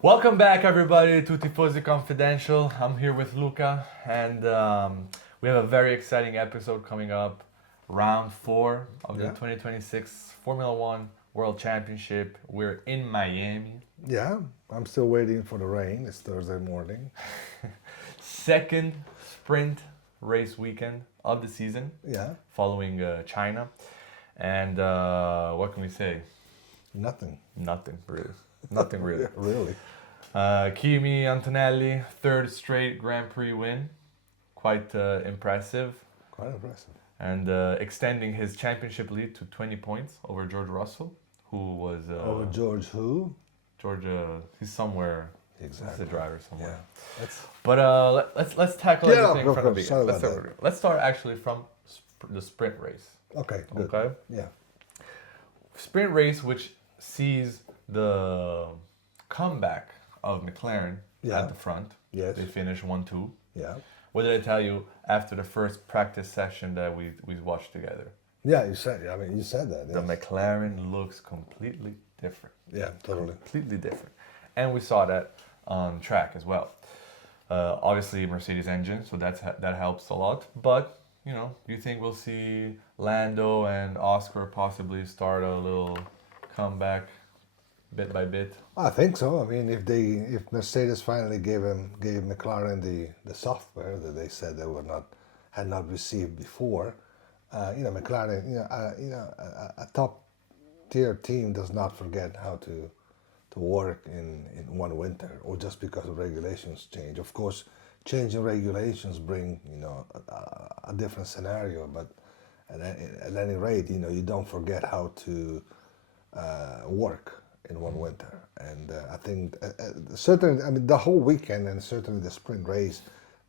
Welcome back, everybody, to Tifosi Confidential. I'm here with Luca, and we have a very exciting episode coming up. Round 4 of the 2026 Formula One World Championship. We're in Miami. Yeah, I'm still waiting for the rain. It's Thursday morning. Second sprint race weekend of the season. Yeah. Following China. And what can we say? Nothing. Nothing, really. Nothing really. Really. Kimi Antonelli, third straight Grand Prix win. Quite impressive. Quite impressive. And extending his championship lead to 20 points over George Russell, who was... Over George who? George, he's somewhere. Exactly. He's a driver somewhere. Yeah. But let's tackle everything from the beginning. Let's start actually from the sprint race. Okay, good. Okay? Yeah. Sprint race, which sees the comeback of McLaren at the front. Yes. They finished 1-2. Yeah. What did I tell you after the first practice session that we watched together? Yeah, you said that. Yes. The McLaren looks completely different. Yeah, totally. Completely different. And we saw that on track as well. Obviously, Mercedes engine, so that helps a lot. But, do you think we'll see Lando and Oscar possibly start a little comeback bit by bit? I think so. I mean, if Mercedes finally gave McLaren the software that they said they had not received before, McLaren, a top tier team does not forget how to work in one winter or just because of regulations change. Of course, changing regulations bring a different scenario, but at any rate, you don't forget how to work in one winter. And I think certainly, I mean, the whole weekend and certainly the sprint race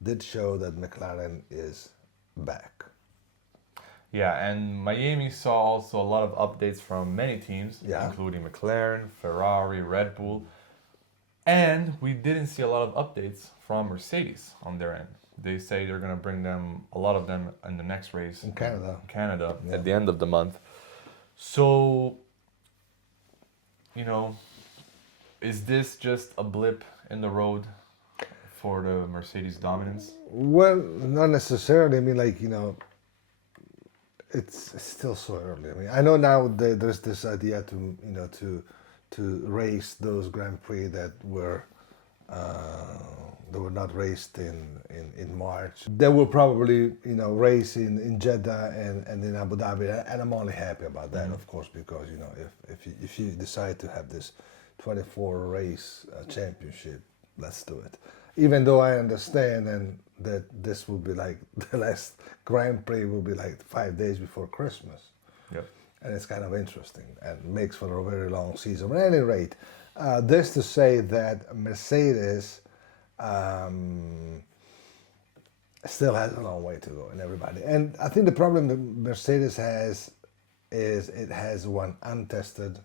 did show that McLaren is back. Yeah, and Miami saw also a lot of updates from many teams, including McLaren, Ferrari, Red Bull. And we didn't see a lot of updates from Mercedes on their end. They say they're going to bring a lot of them in the next race. In Canada. At the end of the month. So, is this just a blip in the road for the Mercedes dominance? Well, not necessarily. I mean, it's still so early. I mean, I know now there's this idea to race those Grand Prix that were not raced in March. They will probably race in Jeddah and in Abu Dhabi, and I'm only happy about that, of course, because if you decide to have this 24 race championship, let's do it. Even though I understand that this will be like the last Grand Prix will be like 5 days before Christmas. Yep. And it's kind of interesting and makes for a very long season. But at any rate, this to say that Mercedes still has a long way to go in everybody. And I think the problem that Mercedes has is it has one untested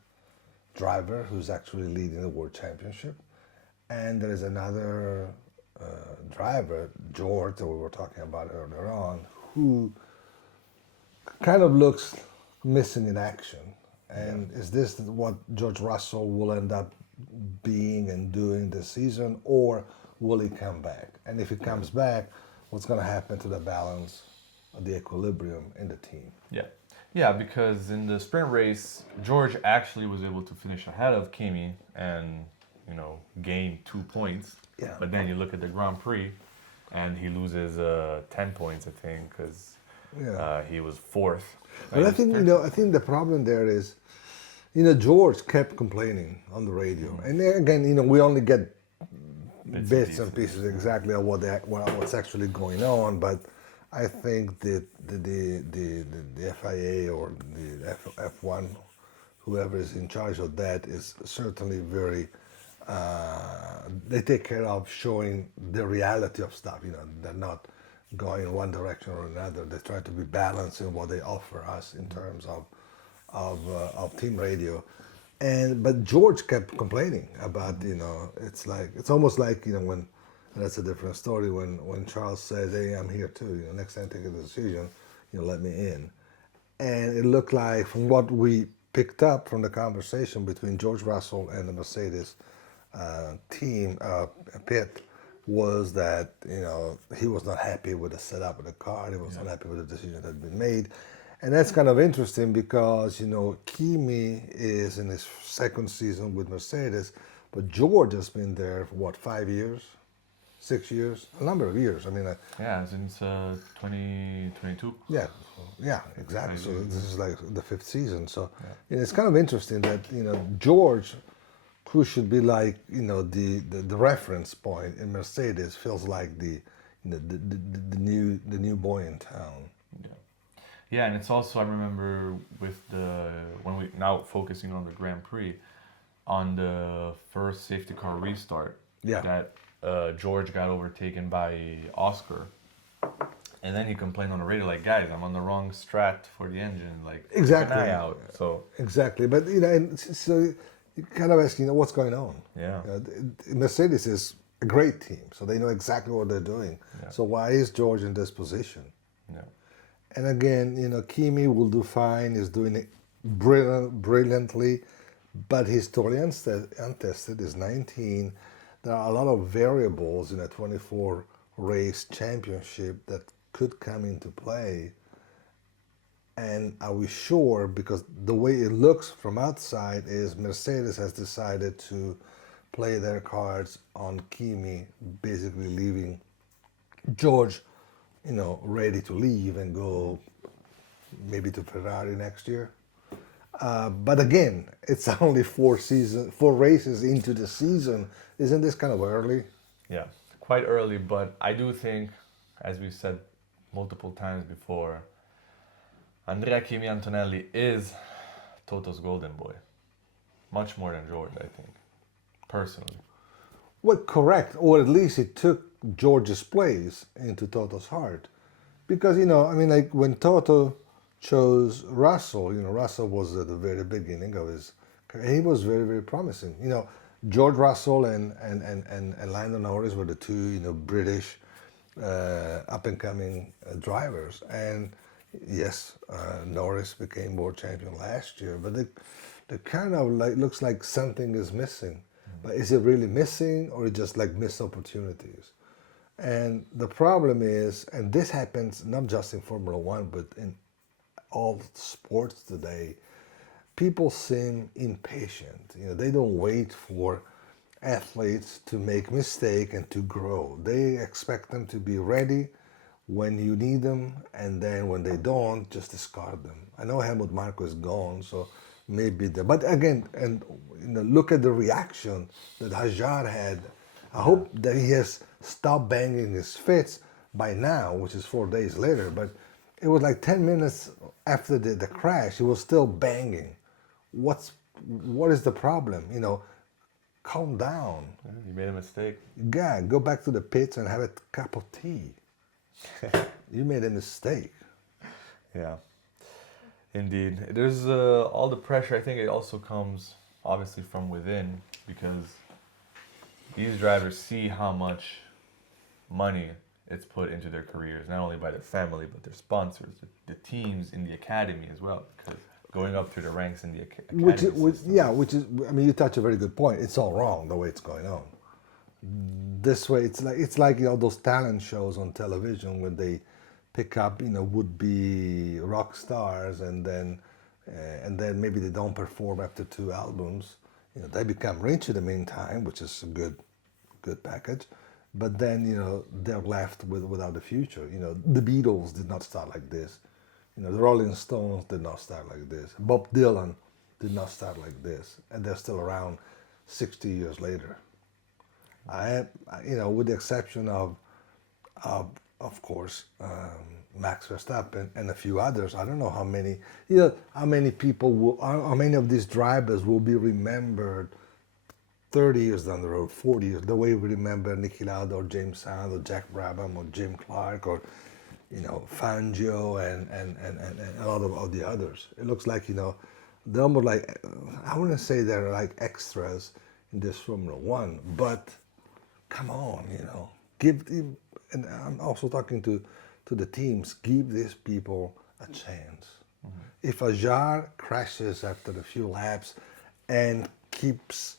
driver who's actually leading the World Championship. And there is another driver, George, that we were talking about earlier on, who kind of looks missing in action. And is this what George Russell will end up being and doing this season, or will he come back? And if he comes back, what's going to happen to the balance, the equilibrium in the team? Yeah, because in the sprint race, George actually was able to finish ahead of Kimi and gain 2 points. Yeah. But then you look at the Grand Prix, and he loses 10 points, I think, because he was fourth. But I think I think the problem there is, George kept complaining on the radio, and again, we only get bits and pieces exactly of what's actually going on. But I think that the FIA or the F1, whoever is in charge of that, is certainly very. They take care of showing the reality of stuff. They're not going in one direction or another. They try to be balanced in what they offer us in terms of team radio. But George kept complaining about it's almost like when, and that's a different story, when Charles says, "Hey, I'm here too. Next time I take a decision, let me in." And it looked like, from what we picked up from the conversation between George Russell and the Mercedes team, Pitt, was that he was not happy with the setup of the car. He was not happy with the decision that had been made, and that's kind of interesting because Kimi is in his second season with Mercedes, but George has been there for what, 5 years, 6 years, a number of years. I mean, since 2022. Yeah, exactly. So this is like the fifth season. So it's kind of interesting that George, who should be like the reference point in Mercedes, feels like the new boy in town. Yeah, and it's also, I remember with when we now focusing on the Grand Prix, on the first safety car restart, that George got overtaken by Oscar. And then he complained on the radio, like, guys, I'm on the wrong strat for the engine, like, exactly. keep an eye out. So exactly, but and so you kind of ask, what's going on? Yeah. Mercedes is a great team, so they know exactly what they're doing. Yeah. So why is George in this position? Yeah. And again, Kimi will do fine. He's doing it brilliantly, but he's totally untested. He's 19. There are a lot of variables in a 24 race championship that could come into play. And are we sure? Because the way it looks from outside is Mercedes has decided to play their cards on Kimi, basically leaving George, ready to leave and go maybe to Ferrari next year. But again, it's only 4 races into the season. Isn't this kind of early? Yeah, quite early, but I do think, as we said multiple times before, Andrea Kimi Antonelli is Toto's golden boy. Much more than George, I think, personally. Well, correct. Or at least it took George's place into Toto's heart. Because, like when Toto chose Russell, Russell was at the very beginning of his career. He was very, very promising. George Russell and Lando Norris were the two, British up-and-coming drivers. And yes, Norris became world champion last year, but it kind of like looks like something is missing. But is it really missing, or just like missed opportunities? And the problem is, and this happens not just in Formula One, but in all sports today, people seem impatient. They don't wait for athletes to make mistakes and to grow. They expect them to be ready when you need them, and then when they don't, just discard them. I know Helmut Marko is gone, so maybe but again, and look at the reaction that Hajar had. I hope that he has stopped banging his fists by now, which is 4 days later, but it was like 10 minutes after the crash, he was still banging. What is the problem? Calm down. You made a mistake. Yeah, go back to the pits and have a cup of tea. You made a mistake. Yeah, indeed. There's all the pressure. I think it also comes obviously from within, because these drivers see how much money it's put into their careers, not only by their family, but their sponsors, the teams in the academy as well, because going up through the ranks in the academy which is, you touch a very good point. It's all wrong the way it's going on. This way, it's like those talent shows on television when they pick up would-be rock stars, and then maybe they don't perform after 2 albums. They become rich in the meantime, which is a good package. But then they're left without a future. The Beatles did not start like this. The Rolling Stones did not start like this. Bob Dylan did not start like this, and they're still around 60 years later. With the exception of course, Max Verstappen and a few others, I don't know how many people how many of these drivers will be remembered 30 years down the road, 40 years, the way we remember Niki Lauda or James Hunt or Jack Brabham or Jim Clark or Fangio and a lot of the others. It looks like they're almost like, I wouldn't say they're like extras in this Formula One, but come on, give them, and I'm also talking to the teams, give these people a chance. Mm-hmm. If Hajar crashes after a few laps and keeps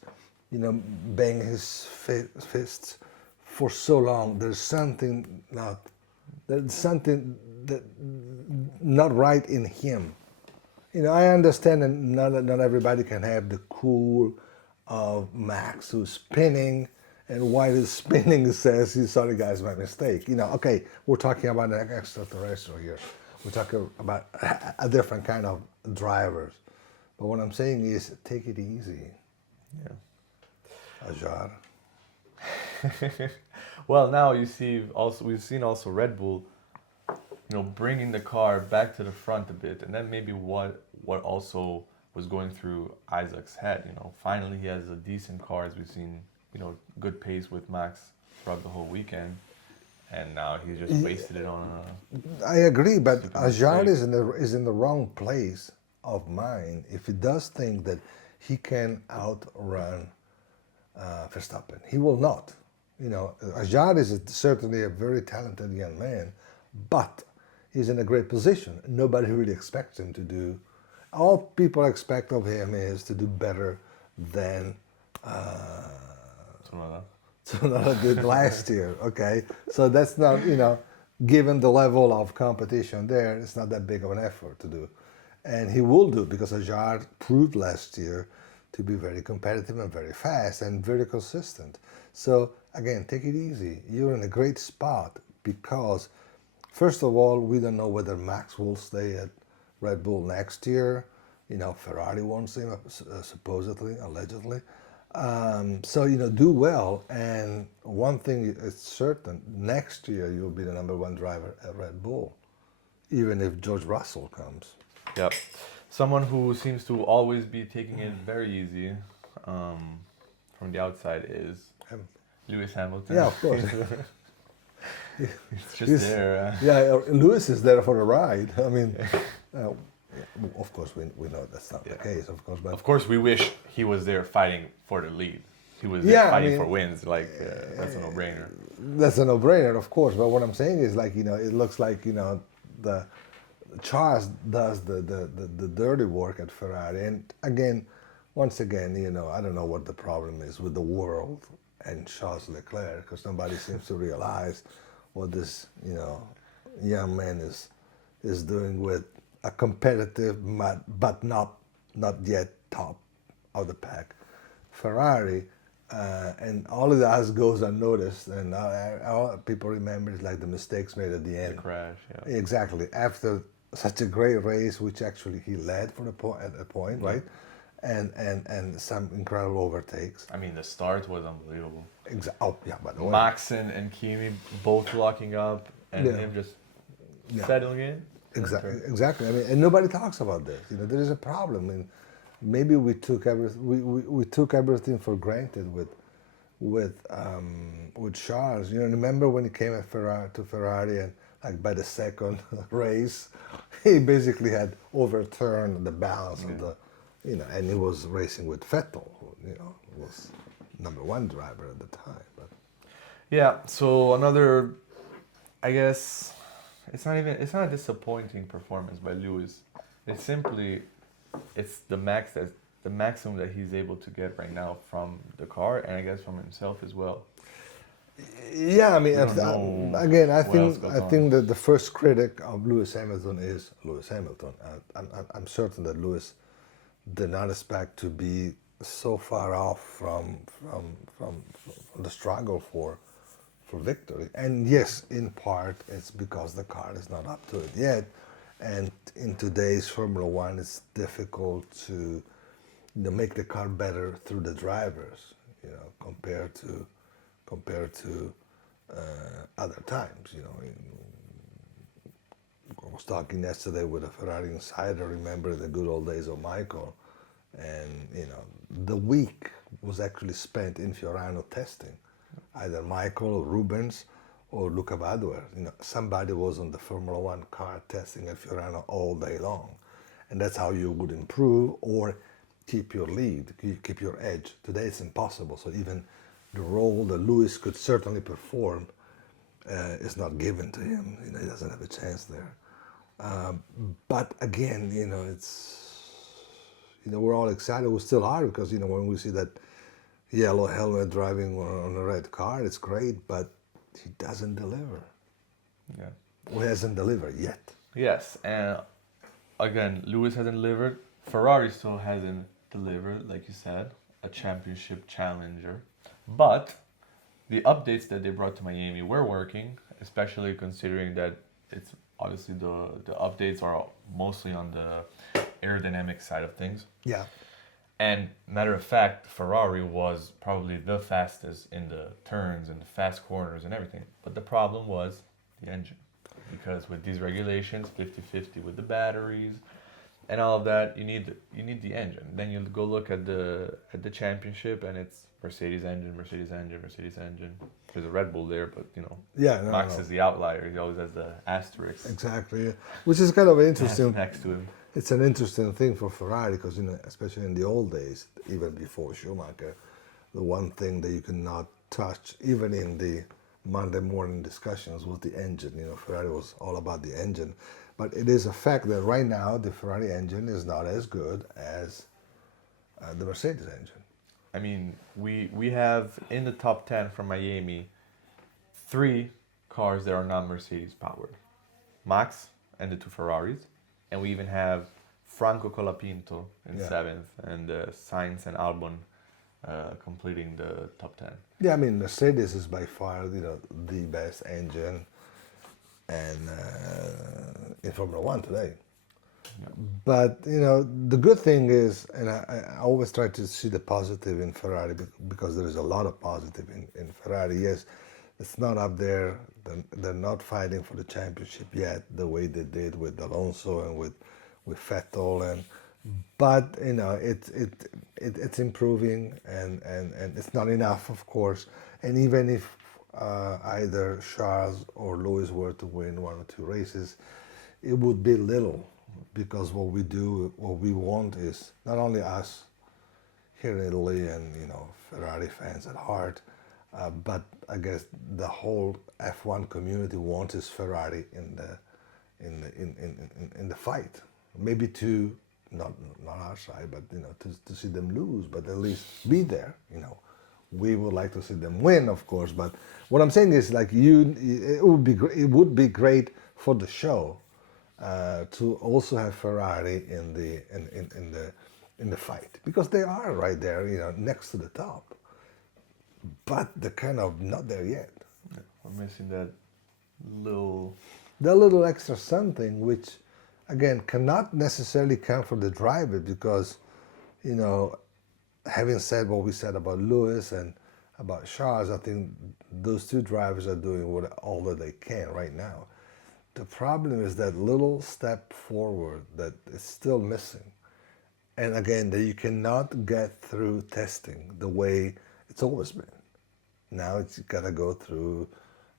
bang his fists for so long. There's something that not right in him. I understand that not everybody can have the cool of Max who's spinning, and while he's spinning, he says, "Sorry guys, my mistake." Okay, we're talking about an extraterrestrial here. We're talking about a different kind of drivers. But what I'm saying is, take it easy. Yeah. Ajar. Well, now we've seen also Red Bull, bringing the car back to the front a bit, and then maybe what also was going through Isaac's head. Finally he has a decent car, as we've seen. Good pace with Max throughout the whole weekend, and now he's just wasted it on. I agree, but Ajar is in the wrong place of mind if he does think that he can outrun Verstappen. He will not. Ajar is certainly a very talented young man, but he's in a great position. Nobody really expects him to do. All people expect of him is to do better than Tsunoda did last year. Okay, so that's not, given the level of competition there, it's not that big of an effort to do, and he will do, because Ajar proved last year to be very competitive and very fast and very consistent. So again, take it easy. You're in a great spot because, first of all, we don't know whether Max will stay at Red Bull next year. Ferrari wants him, supposedly, allegedly. So, do well. And one thing is certain, next year you'll be the #1 driver at Red Bull, even if George Russell comes. Yep. Someone who seems to always be taking it very easy from the outside is Lewis Hamilton. Yeah, of course. He's there. Yeah, Lewis is there for the ride. I mean, of course, we know that's not the case, of course. But of course, we wish he was there fighting for the lead. He was there fighting for wins. That's a no-brainer. That's a no-brainer, of course. But what I'm saying is, it looks like, the Charles does the dirty work at Ferrari. And once again, I don't know what the problem is with the world and Charles Leclerc, because nobody seems to realize what this, young man is doing with a competitive, but not yet top of the pack Ferrari, and all of that goes unnoticed, and all people remember is the mistakes made at the end. The crash, yeah. Exactly. After such a great race, which actually he led at a point, right? And some incredible overtakes. I mean, the start was unbelievable. Oh, yeah, by the way. Max and Kimi both locking up, and him just settling in. Exactly. I mean, and nobody talks about this. There is a problem. I mean, maybe we took everything for granted with Charles. Remember when he came to Ferrari, and by the second race, he basically had overturned the balance of the, and he was racing with Vettel, who was #1 driver at the time. But yeah. So another, I guess. It's not a disappointing performance by Lewis. It's the maximum that he's able to get right now from the car, and I guess from himself as well. Yeah, I mean, I think that the first critic of Lewis Hamilton is Lewis Hamilton. I'm certain that Lewis did not expect to be so far off from the struggle for victory. And yes, in part, it's because the car is not up to it yet. And in today's Formula One, it's difficult to make the car better through the drivers, compared to other times. I was talking yesterday with a Ferrari insider. Remember the good old days of Michael, and the week was actually spent in Fiorano testing. Either Michael, Rubens, or Luca Badoer. Somebody was on the Formula One car testing at Fiorano all day long. And that's how you would improve or keep your lead, keep your edge. Today it's impossible. So even the role that Lewis could certainly perform is not given to him. He doesn't have a chance there. But again, it's, we're all excited. We still are, because, when we see that yellow helmet driving on a red car. It's great, but he doesn't deliver. Yeah. He hasn't delivered yet. Yes, and again, Lewis hasn't delivered. Ferrari still hasn't delivered, like you said, a championship challenger. But the updates that they brought to Miami were working, especially considering that it's obviously the updates are mostly on the aerodynamic side of things. Yeah. And matter of fact, Ferrari was probably the fastest in the turns and the fast corners and everything. But the problem was the engine. Because with these regulations, 50-50 with the batteries and all of that, you need the engine. Then you go look at the championship and it's Mercedes engine, Mercedes engine, Mercedes engine. There's a Red Bull there, but Yeah, Max is the outlier. He always has the asterisk exactly. Yeah. Which is kind of interesting. next to him. It's an interesting thing for Ferrari because, especially in the old days, even before Schumacher, the one thing that you cannot touch, even in the Monday morning discussions, was the engine. Ferrari was all about the engine. But it is a fact that right now the Ferrari engine is not as good as the Mercedes engine. I mean, we have in the top 10 from Miami 3 cars that are not Mercedes powered. Max and the 2 Ferraris. And we even have Franco Colapinto in 7th and Sainz and Albon completing the top 10. Yeah, I mean, Mercedes is by far, the best engine and in Formula One today. Yeah. But, the good thing is, and I always try to see the positive in Ferrari because there is a lot of positive in Ferrari. Yes, it's not up there. They're not fighting for the championship yet the way they did with Alonso and with Vettel, but it's improving and it's not enough, of course. And even if either Charles or Lewis were to win 1 or 2 races, it would be little because what we want is not only us here in Italy and Ferrari fans at heart. But I guess the whole F1 community wants is Ferrari in the fight. Maybe to not our side, but to see them lose, but at least be there. We would like to see them win, of course. But what I'm saying is, like it would be great for the show to also have Ferrari in the fight because they are right there, next to the top. But they're kind of not there yet. Yeah, we're missing that little extra something, which, again, cannot necessarily come from the driver because, having said what we said about Lewis and about Charles, I think those 2 drivers are doing all that they can right now. The problem is that little step forward that is still missing. And again, that you cannot get through testing the way it's always been. Now it's got to go through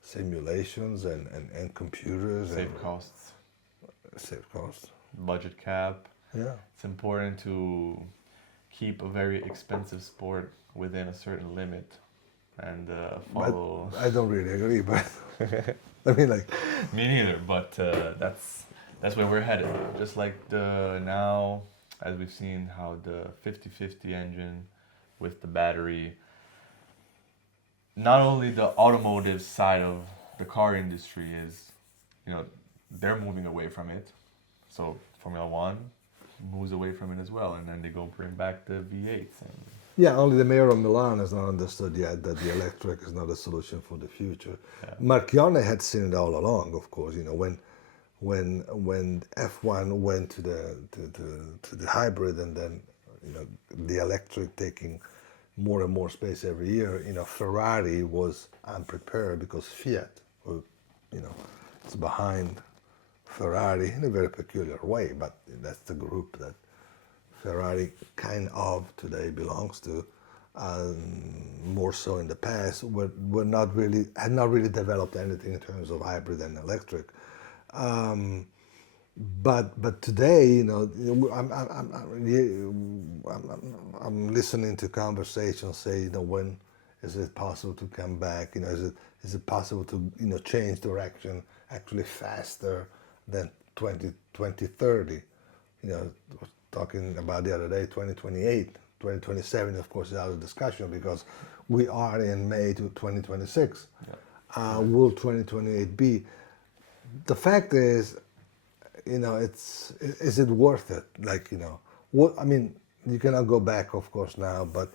simulations and computers. Save costs. Save costs. Budget cap. Yeah. It's important to keep a very expensive sport within a certain limit and follow... I don't really agree, but... I mean, like... Me neither, but that's where we're headed. Just like now, as we've seen, how the 50-50 engine with the battery... Not only the automotive side of the car industry is, they're moving away from it. So Formula One moves away from it as well, and then they go bring back the V8s. Yeah, only the mayor of Milan has not understood yet that the electric is not a solution for the future. Yeah. Marchione had seen it all along, of course. When F1 went to the hybrid, and then the electric taking more and more space every year, Ferrari was unprepared because Fiat, is behind Ferrari in a very peculiar way, but that's the group that Ferrari kind of today belongs to. More so in the past, had not really developed anything in terms of hybrid and electric. But today, I'm listening to conversations say, when is it possible to come back? Is it possible to change direction actually faster than 2030? Talking about the other day, 2028. 2027, of course, is out of discussion because we are in May to 2026. Yeah. Will 2028 be? The fact is, is it worth it? Like, what, I mean, you cannot go back, of course, now, but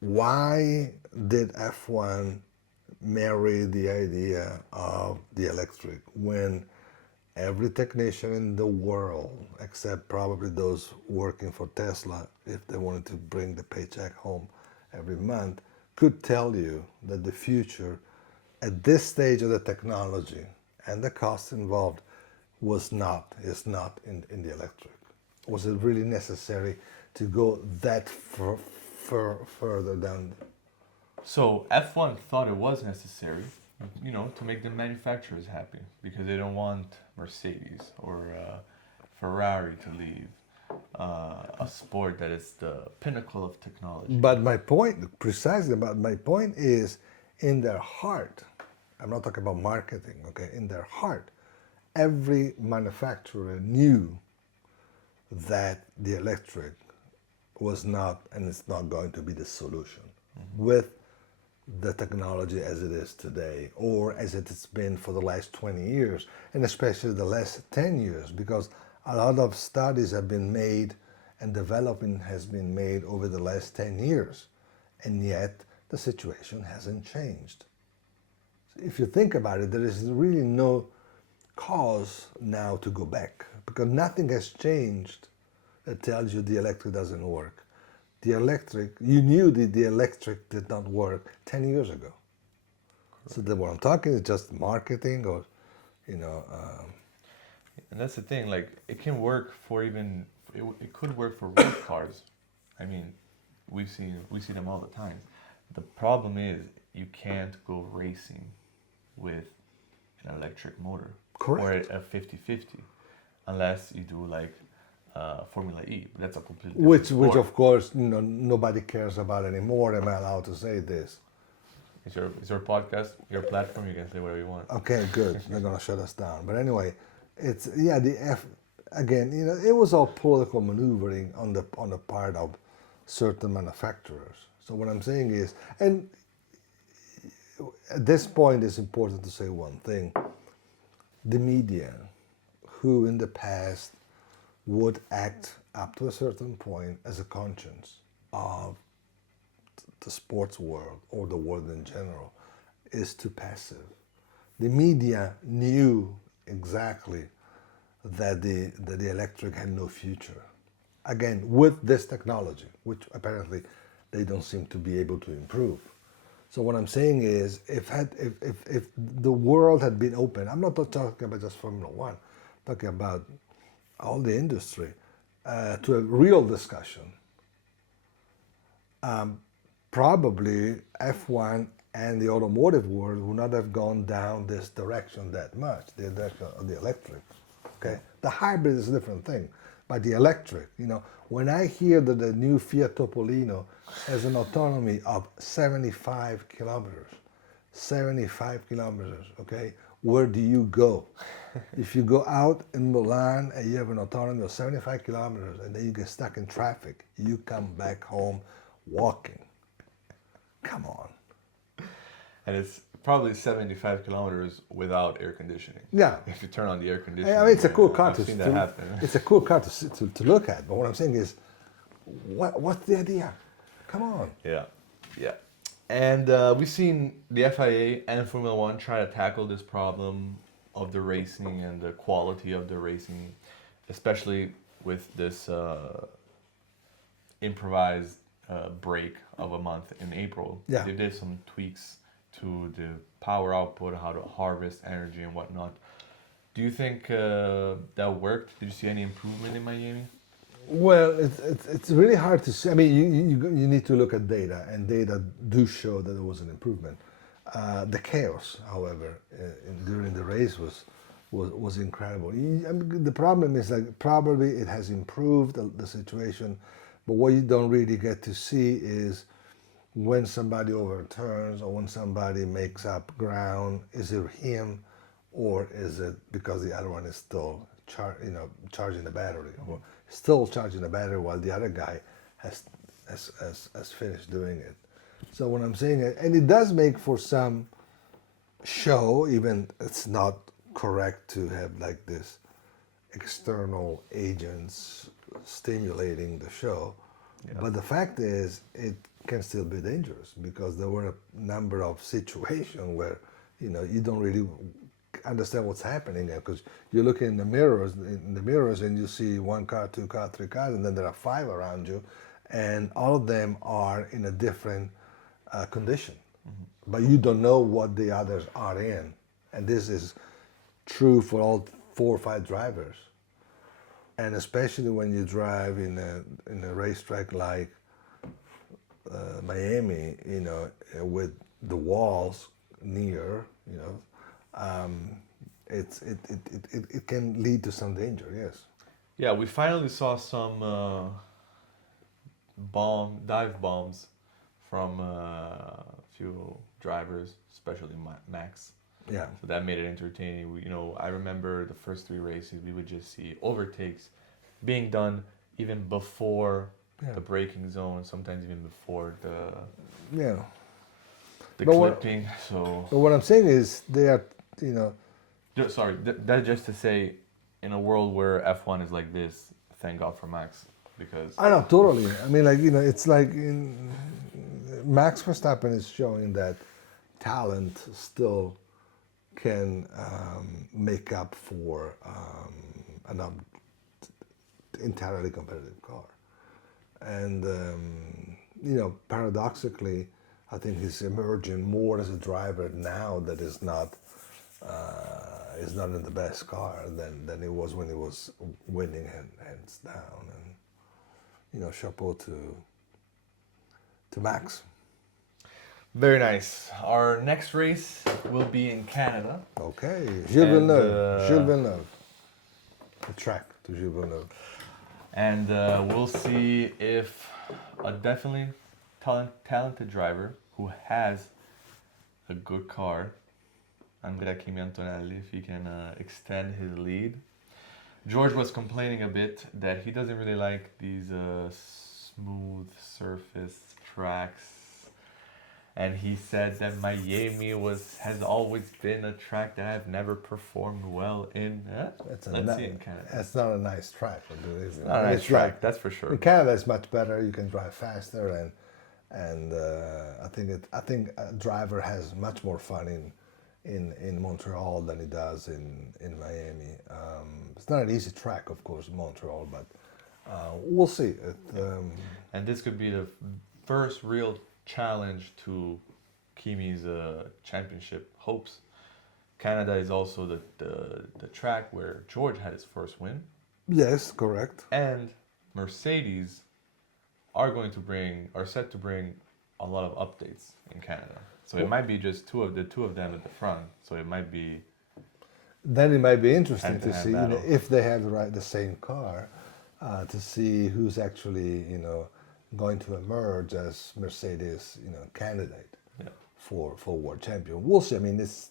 why did F1 marry the idea of the electric when every technician in the world, except probably those working for Tesla, if they wanted to bring the paycheck home every month, could tell you that the future at this stage of the technology and the cost involved is not in the electric? Was it really necessary to go that further down? So F1 thought it was necessary, to make the manufacturers happy because they don't want Mercedes or Ferrari to leave a sport that is the pinnacle of technology. But my point is, in their heart, I'm not talking about marketing, okay? In their heart, every manufacturer knew that the electric was not, and it's not going to be the solution with the technology as it is today, or as it has been for the last 20 years, and especially the last 10 years, because a lot of studies have been made and development has been made over the last 10 years, and yet the situation hasn't changed. If you think about it, there is really no cause now to go back, because nothing has changed that tells you the electric doesn't work. The electric, you knew that the electric did not work 10 years ago. Correct. So what I'm talking is just marketing, or, And that's the thing, like, it can work for it could work for road cars. I mean, we see them all the time. The problem is you can't go racing with an electric motor. Correct. Or a 50-50, unless you do like Formula E. But that's a completely which of course nobody cares about anymore. Am I allowed to say this? It's your podcast, your platform. You can say whatever you want. Okay, good. They're gonna shut us down. But anyway, it's again. It was all political maneuvering on the part of certain manufacturers. So what I'm saying is, and at this point, it's important to say one thing: the media, who in the past would act up to a certain point as a conscience of the sports world or the world in general, is too passive. The media knew exactly that the electric had no future. Again, with this technology, which apparently they don't seem to be able to improve. So what I'm saying is, if the world had been open, I'm not talking about just Formula One, I'm talking about all the industry, to a real discussion, probably F1 and the automotive world would not have gone down this direction that much, the direction of the electric. Okay, the hybrid is a different thing, but the electric, when I hear that the new Fiat Topolino has an autonomy of 75 kilometers, okay, where do you go? If you go out in Milan and you have an autonomy of 75 kilometers and then you get stuck in traffic, you come back home walking. Come on. And it's probably 75 kilometers without air conditioning. Yeah. If you turn on the air conditioning. I mean, it's a cool car It's a cool car to look at. But what I'm saying is, what's the idea? Come on. Yeah. And we've seen the FIA and Formula One try to tackle this problem of the racing and the quality of the racing, especially with this improvised break of a month in April. Yeah. They did some tweaks to the power output, how to harvest energy and whatnot. Do you think that worked? Did you see any improvement in Miami? Well, it's really hard to see. I mean, you need to look at data, and data do show that there was an improvement. The chaos, however, during the race was incredible. I mean, the problem is that probably it has improved the situation, but what you don't really get to see is when somebody overturns or when somebody makes up ground. Is it him, or is it because the other one is still charging the battery, or still charging the battery while the other guy has as finished doing it. So when I'm saying it, and it does make for some show, even it's not correct to have like this external agents stimulating the show. Yeah. But the fact is, it can still be dangerous because there were a number of situations where you don't really understand what's happening because you look in the mirrors, and you see one car, two car, three cars, and then there are five around you, and all of them are in a different condition, but you don't know what the others are in, and this is true for all 4 or 5 drivers, and especially when you drive in a racetrack like Miami, with the walls near, it can lead to some danger. Yes. Yeah, we finally saw some dive bombs from a few drivers, especially Max. Yeah. So that made it entertaining. I remember the first 3 races, we would just see overtakes being done even before the braking zone, sometimes even before the clipping. But what I'm saying is they are, Sorry, that's just to say, in a world where F1 is like this, thank God for Max, because I know, totally. I mean, it's like Max Verstappen is showing that talent still can make up for an entirely competitive car. And, paradoxically, I think he's emerging more as a driver now that is not in the best car than he was when he was winning hands down. And, chapeau to Max. Very nice. Our next race will be in Canada. Okay, Gilles Villeneuve. The track to Gilles Villeneuve. And we'll see if a definitely talented driver who has a good car, Antonelli, if he can extend his lead. George was complaining a bit that he doesn't really like these smooth surface tracks. And he said that Miami has always been a track that I've never performed well in. Let's see in Canada. It's not a nice track, is it? Not a nice track, that's for sure. In Canada, it's much better. You can drive faster, and I think a driver has much more fun in Montreal than he does in Miami. It's not an easy track, of course, Montreal, but we'll see. And this could be the first real challenge to Kimi's championship hopes. Canada is also the track where George had his first win. Yes, correct. And Mercedes are set to bring a lot of updates in Canada. So it might be just two of them at the front. So it might be. Then it might be interesting to see battle. if they have the same car, to see who's actually going to emerge as Mercedes candidate for world champion. We'll see. I mean, it's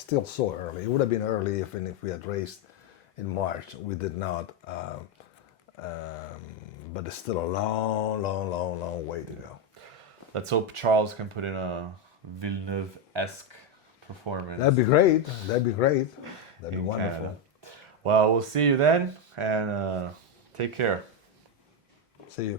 still so early. It would have been early if we had raced in March. We did not. But it's still a long way to go. Let's hope Charles can put in a Villeneuve-esque performance. That'd be great. That'd be wonderful. Canada. Well, we'll see you then, and take care. See you.